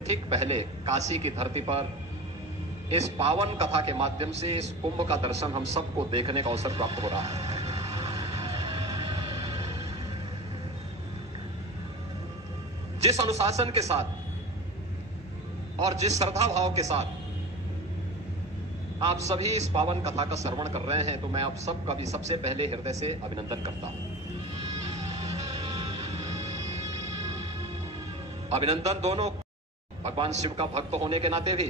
ठीक पहले काशी की धरती पर इस पावन कथा के माध्यम से इस कुंभ का दर्शन हम सबको देखने का अवसर प्राप्त हो रहा है। जिस अनुशासन के साथ और जिस श्रद्धा भाव के साथ आप सभी इस पावन कथा का श्रवण कर रहे हैं, तो मैं आप सबका भी सबसे पहले हृदय से अभिनंदन करता हूं। अभिनंदन दोनों भगवान शिव का भक्त होने के नाते भी,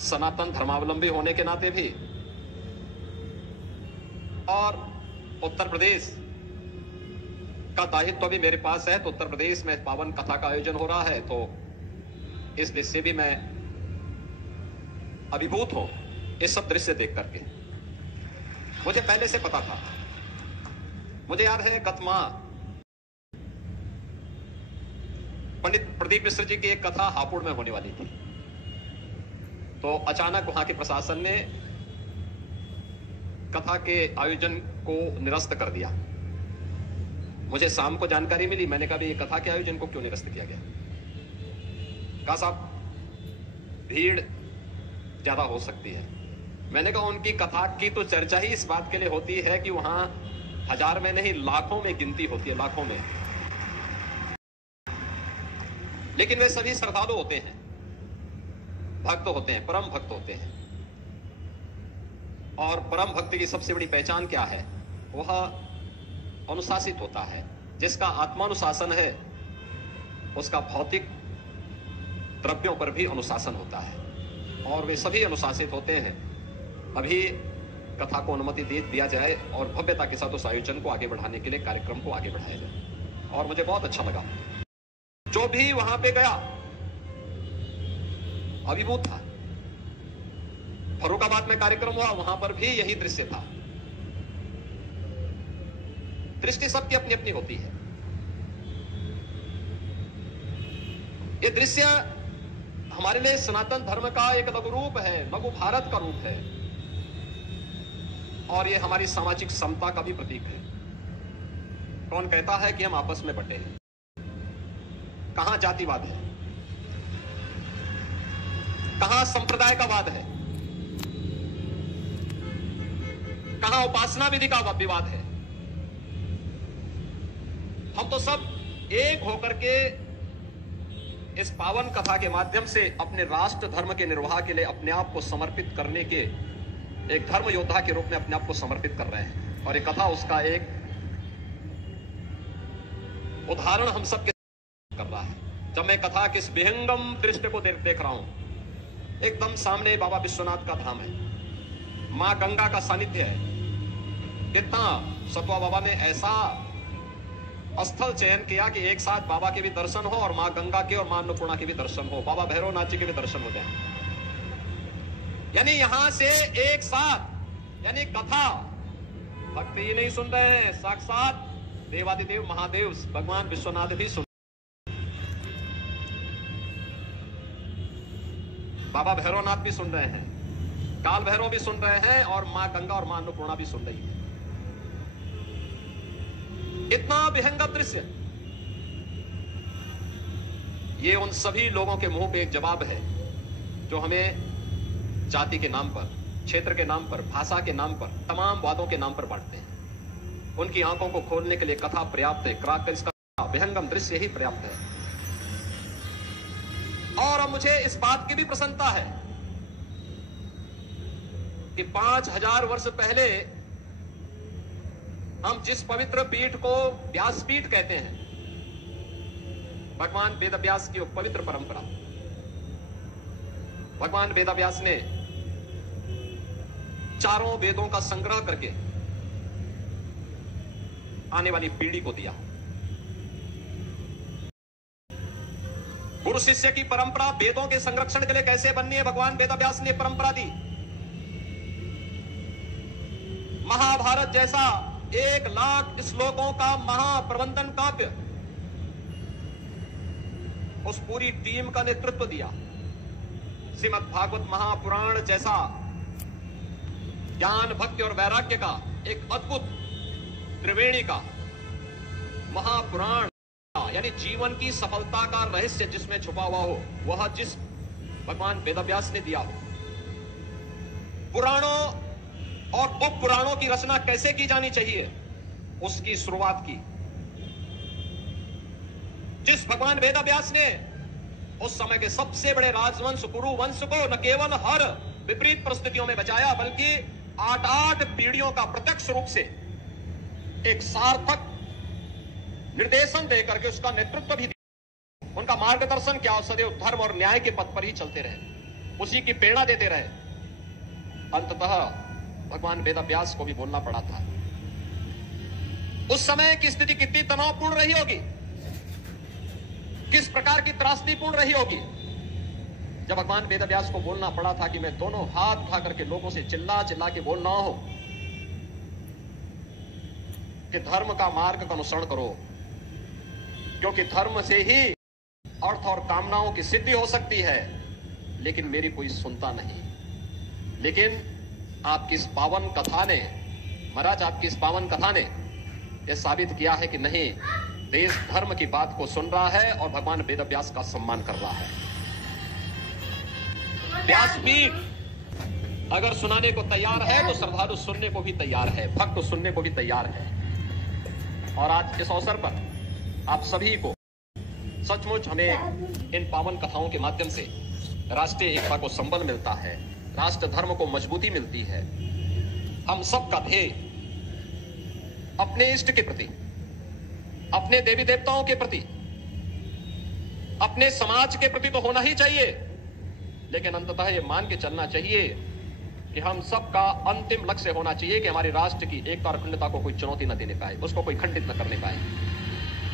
सनातन धर्मावलंबी होने के नाते भी, और उत्तर प्रदेश का दायित्व भी मेरे पास है। तो उत्तर प्रदेश में पावन कथा का आयोजन हो रहा है, तो इस दृश्य से भी मैं अभिभूत हूं इस सब दृश्य देख करके। मुझे पहले से पता था, मुझे याद है गत माह पंडित प्रदीप मिश्र जी की एक कथा हापुड़ में होने वाली थी, तो अचानक वहां के प्रशासन ने कथा के आयोजन को निरस्त कर दिया। मुझे शाम को जानकारी मिली, मैंने कहा ये कथा के आयोजन को क्यों निरस्त किया गया? कहा साहब भीड़ ज्यादा हो सकती है। मैंने कहा उनकी कथा की तो चर्चा ही इस बात के लिए होती है कि वहां हजार में नहीं लाखों में गिनती होती है, लाखों में। लेकिन वे सभी श्रद्धालु होते हैं, भक्त होते हैं, परम भक्त होते हैं। और परम भक्ति की सबसे बड़ी पहचान क्या है? वह अनुशासित होता है। जिसका आत्मानुशासन है उसका भौतिक द्रव्यों पर भी अनुशासन होता है, और वे सभी अनुशासित होते हैं। अभी कथा को अनुमति दे दिया जाए और भव्यता के साथ उस आयोजन को आगे बढ़ाने के लिए कार्यक्रम को आगे बढ़ाया जाए। और मुझे बहुत अच्छा लगा, जो भी वहां पे गया अभिभूत था। फर्रुखाबाद में कार्यक्रम हुआ, वहां पर भी यही दृश्य था। दृष्टि सबकी अपनी अपनी होती है। ये दृश्य हमारे लिए सनातन धर्म का एक लघु रूप है, लघु भारत का रूप है, और ये हमारी सामाजिक समता का भी प्रतीक है। कौन कहता है कि हम आपस में बंटे हैं? कहां जातिवाद है, कहां संप्रदाय का वाद है, कहां उपासना विधि का विवाद है? हम तो सब एक होकर के इस पावन कथा के माध्यम से अपने राष्ट्र धर्म के निर्वाह के लिए अपने आप को समर्पित करने के एक धर्म योद्धा के रूप में अपने आप को समर्पित कर रहे हैं। और ये कथा उसका एक उदाहरण हम सबके कर रहा है। जब मैं कथा के इस विहंगम दृश्य को देख रहा हूं, एकदम सामने बाबा विश्वनाथ का धाम है, मां गंगा का सानिध्य है। कितना सतवा बाबा ने ऐसा स्थल चयन किया कि एक साथ बाबा के भी दर्शन हो और मां गंगा के और मां अन्नपूर्णा के भी दर्शन हो, बाबा भैरवनाथ जी के भी दर्शन हो जाए। यानी यहां से एक साथ, यानी कथा भक्त ही नहीं सुन रहे हैं, साक्षात देवादिदेव महादेव भगवान विश्वनाथ भी सुन, बाबा भैरवनाथ भी सुन रहे हैं, काल भैरव भी सुन रहे हैं, और मां गंगा और मां अन्नपूर्णा भी सुन रही है। इतना विहंगम दृश्य, ये उन सभी लोगों के मुंह पे एक जवाब है जो हमें जाति के नाम पर, क्षेत्र के नाम पर, भाषा के नाम पर, तमाम वादों के नाम पर बांटते हैं। उनकी आंखों को खोलने के लिए कथा पर्याप्त है, इसका विहंगम दृश्य ही पर्याप्त है। और अब मुझे इस बात की भी प्रसन्नता है कि 5000 वर्ष पहले हम जिस पवित्र पीठ को व्यासपीठ कहते हैं, भगवान वेदव्यास की पवित्र परंपरा, भगवान वेदव्यास ने चारों वेदों का संग्रह करके आने वाली पीढ़ी को दिया। गुरु शिष्य की परंपरा वेदों के संरक्षण के लिए कैसे बननी है, भगवान वेदव्यास ने परंपरा दी। महाभारत जैसा 1,00,000 श्लोकों का महाप्रबंधन काव्य, उस पूरी टीम का नेतृत्व दिया। श्रीमद् भागवत महापुराण जैसा ज्ञान, भक्ति और वैराग्य का एक अद्भुत त्रिवेणी का महापुराण यानी जीवन की सफलता का रहस्य जिसमें छुपा हुआ हो, वह जिस भगवान वेदव्यास ने दिया हो। पुराणों और उप पुराणों की रचना कैसे की जानी चाहिए, उसकी शुरुआत की जिस भगवान वेदव्यास ने उस समय के सबसे बड़े राजवंश कुरु वंश को न केवल हर विपरीत परिस्थितियों में बचाया, बल्कि 8 पीढ़ियों का प्रत्यक्ष रूप से एक सार्थक निर्देशन देकर के उसका नेतृत्व भी दिया। उनका मार्गदर्शन क्या हो, सदैव धर्म और न्याय के पथ पर ही चलते रहे, उसी की प्रेरणा देते रहे। अंततः भगवान वेदव्यास को भी बोलना पड़ा था। उस समय की स्थिति कितनी तनावपूर्ण रही होगी, किस प्रकार की त्रासदीपूर्ण रही होगी, जब भगवान वेदव्यास को बोलना पड़ा था कि मैं दोनों हाथ उठा करके लोगों से चिल्ला चिल्ला के बोलना हो कि धर्म का मार्ग का अनुसरण करो, क्योंकि धर्म से ही अर्थ और कामनाओं की सिद्धि हो सकती है। लेकिन मेरी कोई सुनता नहीं। लेकिन आपकी इस पावन कथा ने, महाराज आपकी इस पावन कथा ने यह साबित किया है कि नहीं, देश धर्म की बात को सुन रहा है और भगवान वेदव्यास का सम्मान कर रहा है। व्यासपीठ अगर सुनाने को तैयार है तो श्रद्धालु सुनने को भी तैयार है, भक्त सुनने को भी तैयार है। और आज इस अवसर पर आप सभी को सचमुच हमें इन पावन कथाओं के माध्यम से राष्ट्रीय एकता को संबल मिलता है, राष्ट्र धर्म को मजबूती मिलती है। हम सबका ध्येय अपने इष्ट के प्रति, अपने देवी देवताओं के प्रति, अपने समाज के प्रति तो होना ही चाहिए, लेकिन अंततः ये मान के चलना चाहिए कि हम सबका अंतिम लक्ष्य होना चाहिए कि हमारे राष्ट्र की एकता और अखंडता को कोई चुनौती न देने पाए, उसको कोई खंडित न करने पाए,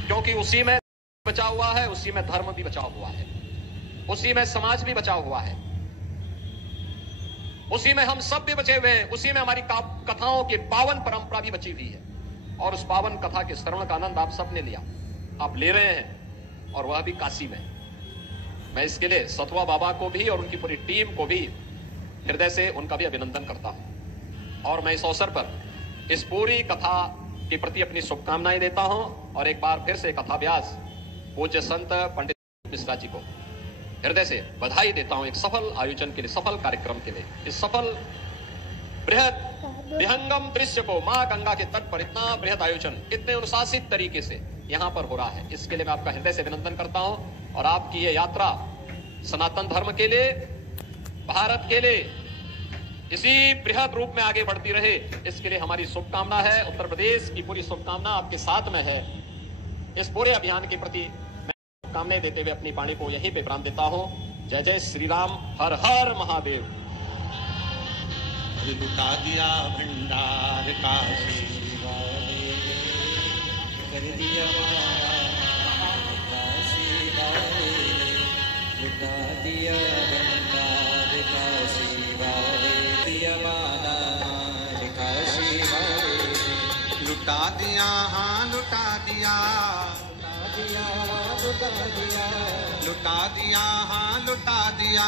क्योंकि उसी में बचा हुआ है, उसी में धर्म भी बचा हुआ है, उसी में समाज भी बचा हुआ है, उसी में हम सब भी बचे हुए हैं, उसी में हमारी कथाओं की पावन परंपरा भी बची हुई है। और उस पावन कथा के श्रवण का आनंद आप सब ने लिया, आप ले रहे हैं, और वह भी काशी में। मैं इसके लिए सतवा बाबा को भी और उनकी पूरी टीम को भी हृदय से उनका भी अभिनंदन करता हूं। और मैं इस अवसर पर इस पूरी कथा के प्रति अपनी शुभकामनाएं देता हूं, और एक बार फिर से कथा व्यास पूज्य संत पंडित मिश्रा जी को हृदय से बधाई देता हूं एक सफल आयोजन के लिए, सफल कार्यक्रम के लिए। इस सफल बृहद विहंगम दृश्य को, मां गंगा के तट पर इतना बृहद आयोजन इतने अनुशासित तरीके से यहां पर हो रहा है, इसके लिए मैं आपका हृदय से अभिनंदन करता हूं। और आपकी ये यात्रा सनातन धर्म के लिए, भारत के लिए इसी बृहद रूप में आगे बढ़ती रहे, इसके लिए हमारी शुभकामना है। उत्तर प्रदेश की पूरी शुभकामना आपके साथ में है। इस पूरे अभियान के प्रति मैं शुभकामनाएं देते हुए अपनी वाणी को यहीं पे विराम देता हूं। जय जय श्री राम, हर हर महादेव। लुटा दिया भंडार काशी वाले, कर दिया काशी वाले, लुटा दिया भंडार काशी वाले, दिया माला काशी वाले, लुटा दिया, हाँ लुटा दिया, लुटा दिया, लुटा दिया, लुटा दिया, हाँ लुटा दिया।